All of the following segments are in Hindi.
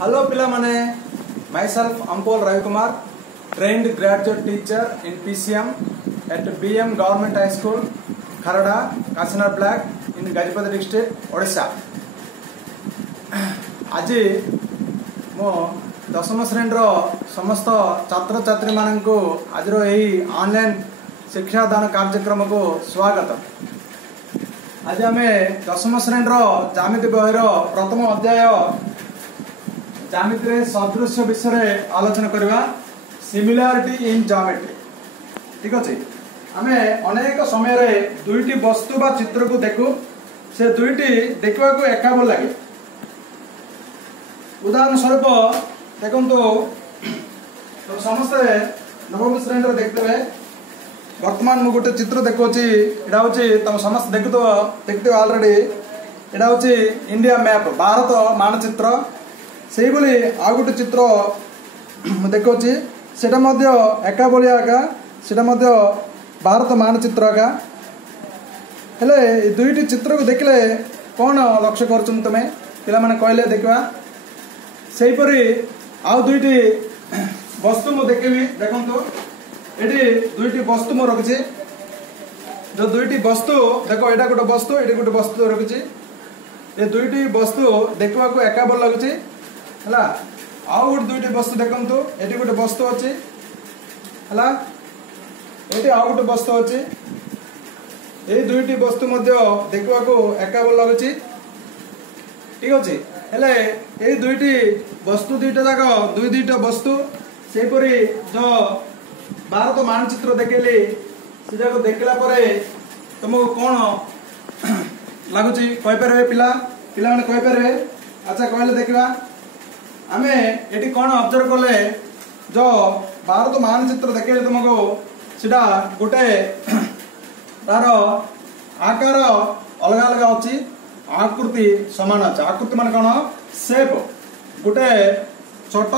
Hello पिला माने, myself Ampol Ravi Kumar, trained graduate teacher in PCM at BM Government High School, Kharada, Kasinaar Black in Gajapati district, Odisha. आज मो दशम श्रेणी समस्त छात्र छात्री मान को आज ऑनलाइन शिक्षादान कार्यक्रम को स्वागत। आज आम दशम श्रेणी ज्यामिति बहिर प्रथम अध्याय ज्यामिति सदृश्य विषय आलोचना करवा सिमिलारिटी इन ज्योमेट्री। ठीक अच्छे आम अनेक समय दुईटी वस्तु बा चित्र को देखू से दुईटी देखा एकाबल लगे। उदाहरण स्वरूप देखो तो समस्ते नवम श्रेणी देखते हुए वर्तमान मुझे गोटे चित्र देखुची यहाँ हूँ तुम समस्त देखते ऑलरेडी यहाँ हूँ इंडिया मैप भारत मानचित्र से आउ गोटे चित्र देखुची सेटा एका भाया एका सेटा भारत मानचित्र एका हेले दुईटी चित्र को देखले कौन लक्ष्य कर तुम्हें पिला माने कहले देखा से आउ दुईटी वस्तु मु देखेबी देखो ये दुईटी वस्तु मु रखी जो दुईटी वस्तु देखो यहाँ गोटे वस्तु ये गोटे वस्तु रखी ये दुईटी वस्तु देखा एकाबल लगुच है आउ गोटे दुईटी वस्तु देखु ये गोटे वस्तु अच्छी है ये आउ गोटे वस्तु अच्छी ये दुईटी वस्तु देखा एकाबल लगुच। ठीक अच्छे हेले ये दुईटी वस्तु दुईटा जाक दुईटा वस्तु से जो भारत मानचित्र देखली से जाक देखला तुमको कौन लगुच कहीपर पिला पिला माने कहीपर। अच्छा कहले देखा आम ये कौन ऑब्जर्व कले जो भारत मानचित्र देखले तुमको सीटा गोटे तार आकार अलग अलग अच्छी आकृति समान अच्छे आकृति मान कौन शेप गोटे छोट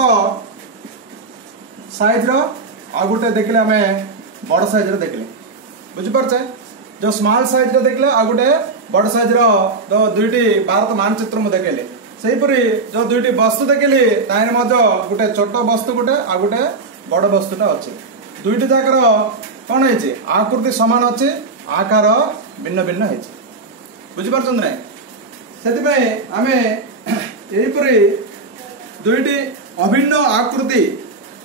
साइज आ गोटे देखले आम बड़ साइज देखले बुझीपारे जो स्मॉल साइज देखले आ गोटे बड़ साइज जो दुईटी भारत मानचित्र मुझे देखले सेहीपरि जो दुईटी वस्तु देखली गोटे छोट वस्तु गोटे आ गोटे बड़ वस्तुटा अच्छे दुईटी जाकर कौन है आकृति समान अच्छे आकार भिन्न भिन्न है बुझीपार ना से आम यहीपरि दुईटी अभिन्न आकृति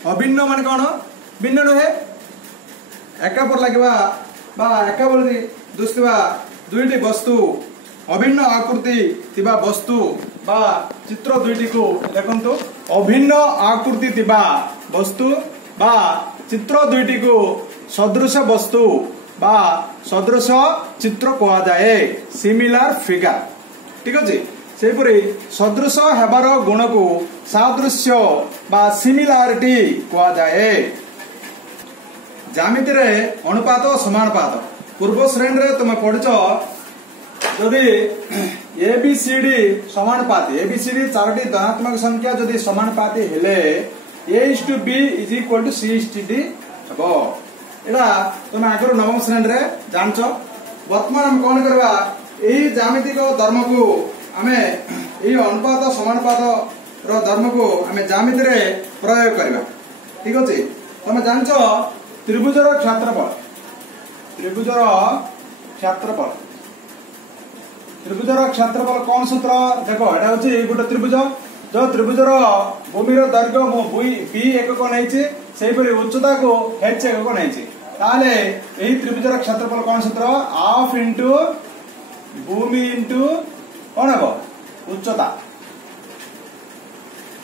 अभिन्न मान कौन भिन्न नुहे एकापर लगे एकापर दुसुवा दुईटी वस्तु अभिन्न आकृति तिबा वस्तु बा चित्र दुईटी को देखंतु अभिन्न आकृति तिबा वस्तु बा चित्र दुईटी को सदृश वस्तु बा सदृश चित्र कहा जाए सिमिलर फिगर। ठीक अच्छे सेपरी सदृश हेबार गुण को सादृश्य बा सिमिलारिटी कहा जाए। ज्यामिति रे अनुपात समानुपात पूर्व श्रेणी रे तुम पढ़िच जदि एबीसीडी समानुपाती एबीसीडी चारोटी धनात्मक संख्या जदि समानुपाती हेले A/B = C/D हेबो एटा तुम आगर नवम श्रेणी रे जानछ। वर्तमान हम कौन करवा यही ज्यामितिक धर्म को आम यही अनुपात समानुपात धर्म को आम ज्यामिति रे प्रयोग करवा। ठीक अच्छे तुम जान त्रिभुजर क्षेत्रफल त्रिभुजर क्षेत्रफल कौन सूत्र देखो यहाँ हूँ गोटे त्रिभुज जो त्रिभुजर भूमिर दैर्घ्य बी एकक नहीं से उच्चता को h एकक नहीं ताले यही त्रिभुजर क्षेत्रफल कौन सूत्र हाफ इंटू भूमि इंटू कौन हे उच्चता।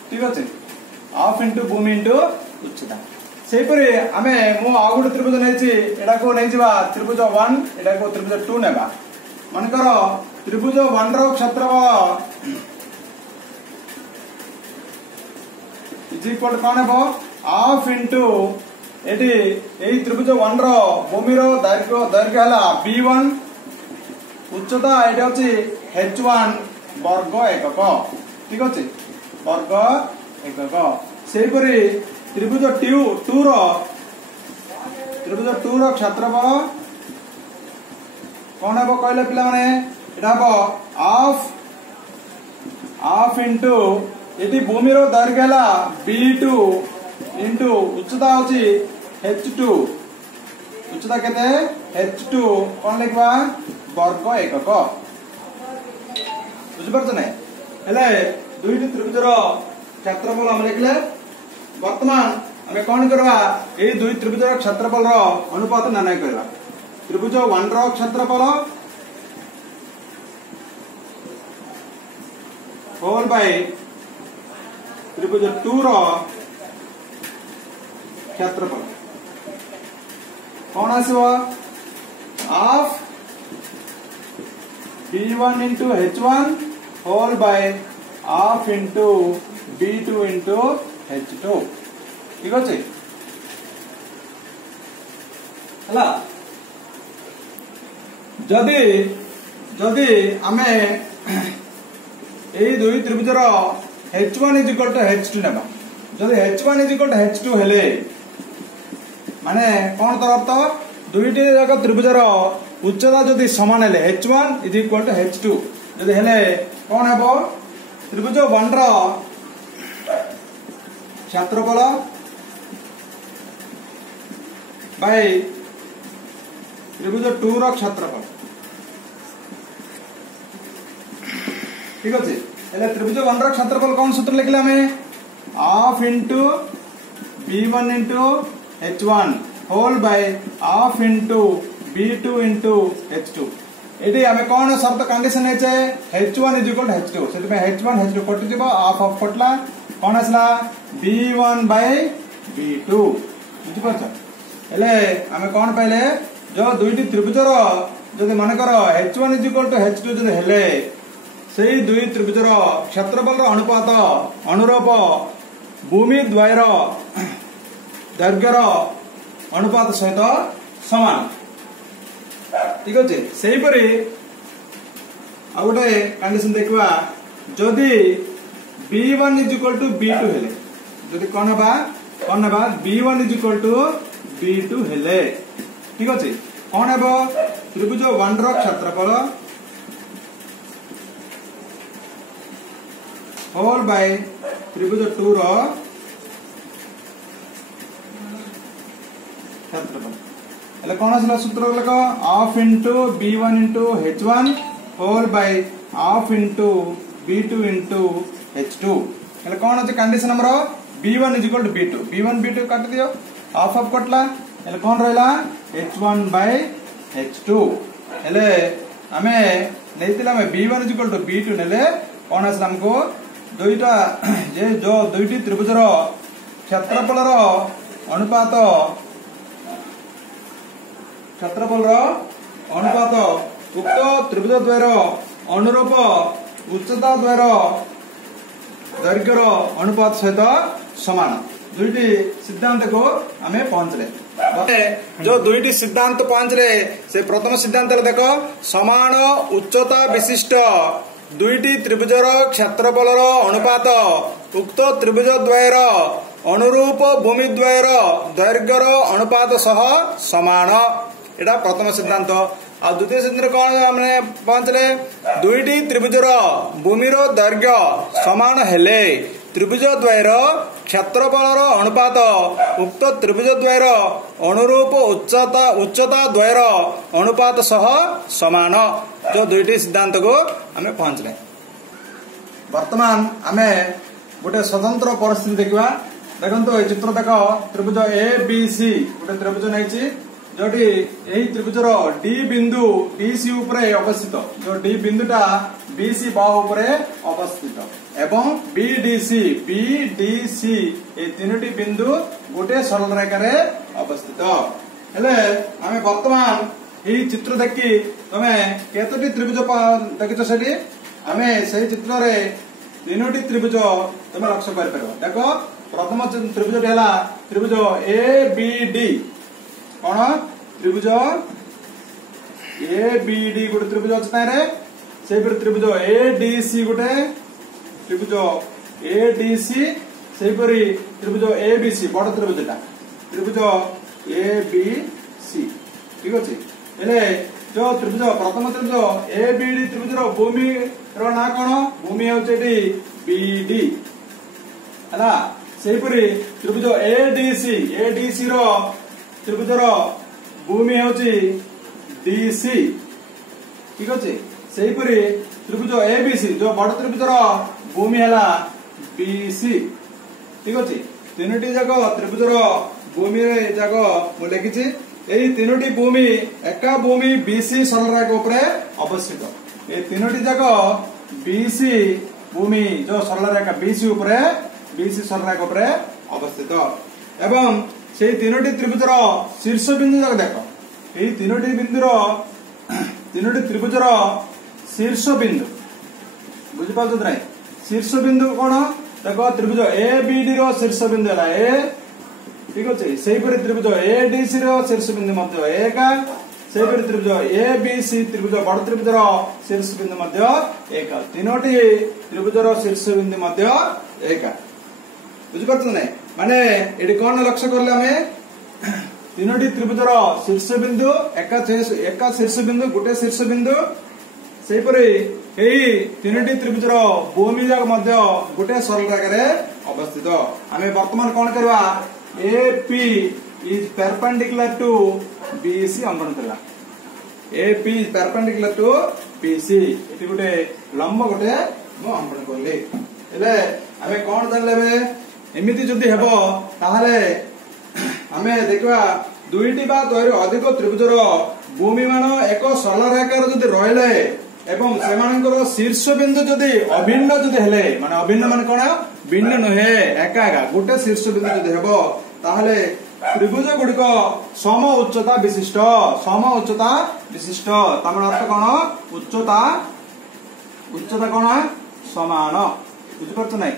ठीक अच्छे हाफ इंटू भूमि इंटू उच्चता सेपरी आम मु आउ गोटे त्रिभुज नहीं त्रिभुज 1 एटा को त्रिभुज 2 नेबा मनकर त्रिभुज 1 रो क्षेत्रफल इक्वल कौन हे हाफ इंटू यही त्रिभुज 1 रो भूमि दैर्घ्य है B1 उच्चता ये हूँ H1 वर्ग एकक। ठीक अच्छे वर्ग एकक सेपरी त्रिभुज 2 रो क्षेत्रफल कौन हे कहले पिला माने एटा हाफ इंटू ये भूमि दैर्घ्य है B2 इंटू उच्चता हूँ H2 उच्चता केते H2 कौन लिखवा वर्ग एकक बुझिपार ना हेले दुईटी त्रिभुजर क्षेत्रफल आम लिखले वर्तमान आम कौन करवा ये दुई त्रिभुजर क्षेत्रफल अनुपात निर्णय करवा त्रिभुज 1 रो क्षेत्रफल होल बाय त्रिभुज 2 रो क्षेत्रफल कौन आसो half B1 into H1 whole by half into B2 into H2 ठीक अच्छे हला जदि जदि आमे एई दुई त्रिभुजर H1 is equal to H2 नेबा जदि H1 is equal to H2 हेले माने कौन तर अर्थ दुईटी जाक त्रिभुजर उच्चता जदि समान हेले H1 is equal to H2 जदि हेले कौन हेबो त्रिभुज 1 रो क्षेत्रफल बाय त्रिभुज 2 रो क्षेत्रफल ठीक अच्छे हेले त्रिभुज 1 रो क्षेत्रफल कौन सूत्र लिखले हमें half into B1 into H1 whole by half into B2 into H2 ये आम कौन शर्त कंडीशन है H1 is equal to H2 से H1 H2 कटि जीव हाफ हाफ कटला कौन आसला B1 बाय B2 बुझिपार हेले आम कौन पाइले जो दुईटी त्रिभुजर जदि मानकर H1 is equal to H2 जदि हेले से दुई त्रिभुजर क्षेत्रफल अनुपात अनुरूप भूमि द्वयर दैर्घ्यर अनुपात सहित समान ठीक अच्छे से गोटे कंडीशन देखा जदि B1 is equal to B2 हेले जदि कौन है B1 is equal to B2 हेले ठीक अच्छे कौन है त्रिभुज 1 रो क्षेत्रफल होल बाय त्रिभुज 2 रो क्षेत्रफल हेले कौन आसला सूत्र लग half into B1 into H1 whole by half into B2 into H2 हेले कौन अच्छे कंडीशन हमर B1 is equal to B2 B1 B2 काट दियो हाफ हाफ कटला हेले कौन रहला H1 बाय H2 हेले आमे नेतिला में B1 is equal to B2 नेले कौन आसला हमको दुईटा ये जो दुईटी त्रिभुजर क्षेत्रफल अनुपात उक्त त्रिभुज द्वयर अनुरूप उच्चता द्वयर दैर्घ्यर अनुपात सहित समान दुईटी सिद्धांत को आमे पहुंचले जो दुईटी सिद्धांत पहुंचले से प्रथम सिद्धांत देखो समान उच्चता विशिष्ट दुईटी त्रिभुजर क्षेत्रफल अनुपात उक्त त्रिभुज द्वयर अनुरूप भूमि द्वयर दैर्घ्यर अनुपात सह समान एटा प्रथम सिद्धांत आ द्वितीय सिद्धांत कौन हमने पहुंचले दुईटी त्रिभुजर भूमिर दैर्घ्य समान हेले त्रिभुज द्वयर क्षेत्रफल अनुपात उक्त त्रिभुज द्वयर अनुरूप उच्चता द्वयर अनुपात सह समान जो दुईटी सिद्धांत को आमे पहुंचले वर्तमान आमे गोटे स्वतंत्र परिस्थिति देखा देखो ये चित्र देख त्रिभुज ABC गोटे त्रिभुज नहीं जोटी यही त्रिभुजर D बिंदु BC उपरे अवस्थित जो D बिंदुटा BC बाहु उपरे अवस्थित एवं BDC ये तीनोटी बिंदु गोटे सरल रेखा रे अवस्थित हेले आमे वर्तमान यही चित्र देखी तमे केतोटी त्रिभुज देखिछ सेठी आमे सही चित्र रे तीनोटी त्रिभुज तमे लक्ष्य कर परबो देखो प्रथम त्रिभुज है त्रिभुज ABD कौन त्रिभुज ABD गोटे त्रिभुज अच्छे से त्रिभुज ADC गोटे त्रिभुज ADC से त्रिभुज ABC बड़ त्रिभुजटा त्रिभुज ABC ठीक अच्छे हेले जो त्रिभुज प्रथम त्रिभुज ABD त्रिभुजर भूमि ना कौन भूमि हूँ BD है सेपरी त्रिभुज एडीसी रो त्रिभुजर भूमि होची डीसी ठीक अच्छे सेपरी त्रिभुज एबीसी जो बड़ त्रिभुजर भूमि है बीसी ठीक अच्छे तीनोटी जाक त्रिभुजर भूमि जाक मु लिखी यही तीनोटी भूमि एका भूमि बीसी सरलरेखा उपरे अवस्थित ये तीनोटी जाक बीसी भूमि जो सरलरेखा बीसी सरलरेखा उपरे अवस्थित एवं से तीनोटी त्रिभुजर शीर्ष बिंदु जाक देख यही तीनोटी त्रिभुजर शीर्ष बिंदु बुझिपार ना शीर्ष बिंदु कौन देख त्रिभुज ए बीडी रो शीर्ष बिंदु है ए ठीक अच्छे से त्रिभुज एडीसी रो शीर्ष बिंदु एका से त्रिभुज एबीसी त्रिभुज बड़ त्रिभुजर शीर्ष बिंदु एक तीनोटी त्रिभुजर शीर्ष बिंदु एक बुझिपार ना माने ये कौन लक्ष्य कले आम तीनोटी त्रिभुजर शीर्ष बिंदु एका शीर्ष बिंदु गोटे शीर्ष बिंदु सेपरी यही तीनोटी त्रिभुजर भूमि जाक गोटे सरलरेखा अवस्थित आम वर्तमान कौन करवा AP is perpendicular to BC अंकन करला AP is perpendicular to BC eighty गोटे लंब गोटे मो अंकन करले एले आमे कोन जानले एमिति जदी हेबो ताहाले आमे देखबा दुईटी बा तोर अधिक त्रिभुजर भूमि मान एक सरलरेखा जदी रहले एवं सेमानकर शीर्ष बिंदु जदी अभिन्न जदी हेले माने अभिन्न माने कोन भिन्न नहे एका एका गोटे शीर्ष बिंदु जदी हेबो ताहले त्रिभुज गुड़िक सम उच्चता विशिष्ट तमन अर्थ कौन उच्चता कौन समान बुझिपार ना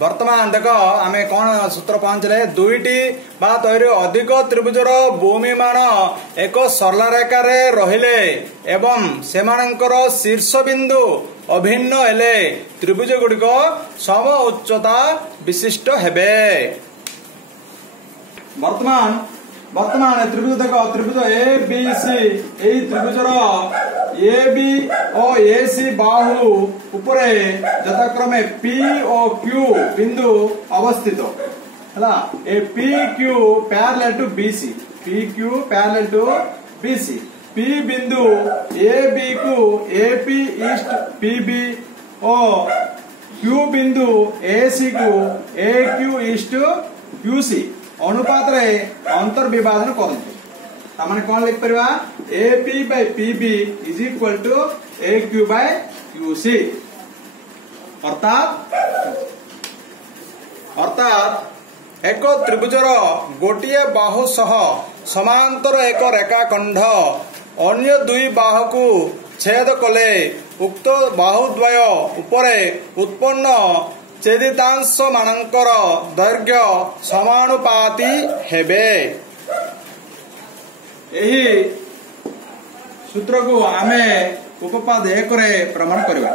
वर्तमान देख आम कौन सूत्र पहुंचले दुईटी बा तैर अधिक त्रिभुजर भूमि मान एक सरलरेखा रहिले एवं सेमानंकर शीर्ष बिंदु अभिन्न हेले त्रिभुज गुड़िक सम उच्चता विशिष्ट हेबे वर्तमान त्रिभुज देख त्रिभुज ए बी सी यही त्रिभुजर ए बी और ए सी बाहु उपरे यथाक्रमे पी और क्यू बिंदु अवस्थित है A P Q parallel to BC P Q parallel to BC P बिंदु ए बी को A P is to P B और क्यू बिंदु ए सी को A Q is to Q C अनुपात रे अंतर विभाजन करते तामाने कौन लिख परिवा A P by P B is equal to A Q by Q C अर्थात एक त्रिभुजर गोटे बाहु सह समांतर एक रेखाखंड अन्य दुई बाहु को छेद कले उक्त बाहुद्वय उपरे उत्पन्न छेदितांश मानकर दैर्घ्य समानुपाती हेबे यही सूत्र को आमे उपपाद 1 रे प्रमाण करबा।